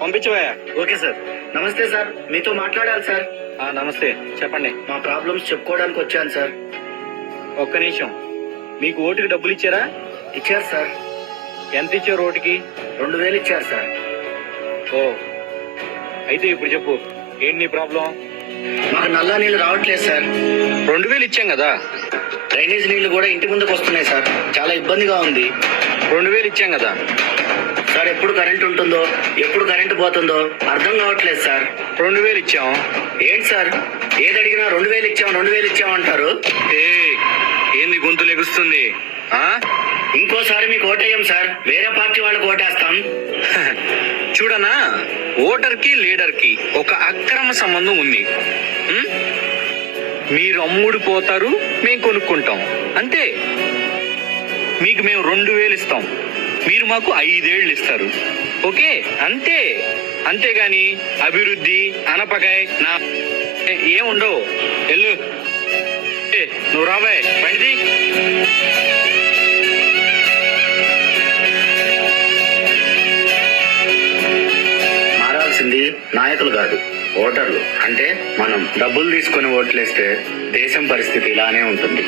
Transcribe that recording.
పంపించవా? Okay sir. నమస్తే sir, మీతో మాట్లాడాలి సార్. నమస్తే, చెప్పండి. మా ప్రాబ్లమ్స్ చెప్పుకోవడానికి వచ్చాను సార్. ఒక్క నిమిషం. మీకు ఓటుకి డబ్బులు ఇచ్చారా? ఇచ్చారు సార్. ఎంత ఇచ్చారు ఓటుకి? 2000 ఇచ్చారు సార్. ఓ, అయితే ఇప్పుడు చెప్పు, ఏంటి నీ ప్రాబ్లం? మాకు నల్లా నీళ్లు రావట్లేదు సార్. 2000 ఇచ్చాం కదా. డ్రైనేజ్ నీళ్లు కూడా ఇంటి ముందుకు వస్తున్నాయి సార్. చాలా ఇబ్బందిగా ఉంది. 2000 ఇచ్చాం కదా సార్. ఎప్పుడు కరెంట్ ఉంటుందో, ఎప్పుడు కరెంట్ పోతుందో అర్థం కావట్లేదు సార్. 2000 ఇచ్చాం. ఏంటి సార్, ఏది అడిగినా 2000 ఇచ్చాం అంటారు. ఏంది గొంతు లెగుస్తుంది? ఇంకోసారి మీకు ఓటేయం సార్. వేరే పార్టీ వాళ్ళకి ఓటేస్తాం. చూడనా, ఓటర్ కి లీడర్ కి ఒక అక్రమ సంబంధం ఉంది. మీరు అమ్ముడు పోతారు, మేము కొనుక్కుంటాం, అంతే. మీకు మేము 2000 ఇస్తాం, మీరు మాకు 5 ఏళ్ళు ఇస్తారు. ఓకే, అంతే. అంతేగాని అభివృద్ధి అనపకాయ నా ఏముండవు. వెళ్ళు, నువ్వు రాబాయ్ బండిది. మారాల్సింది నాయకులు కాదు, ఓటర్లు. అంటే మనం డబ్బులు తీసుకొని ఓట్లేస్తే దేశం పరిస్థితి ఇలానే ఉంటుంది.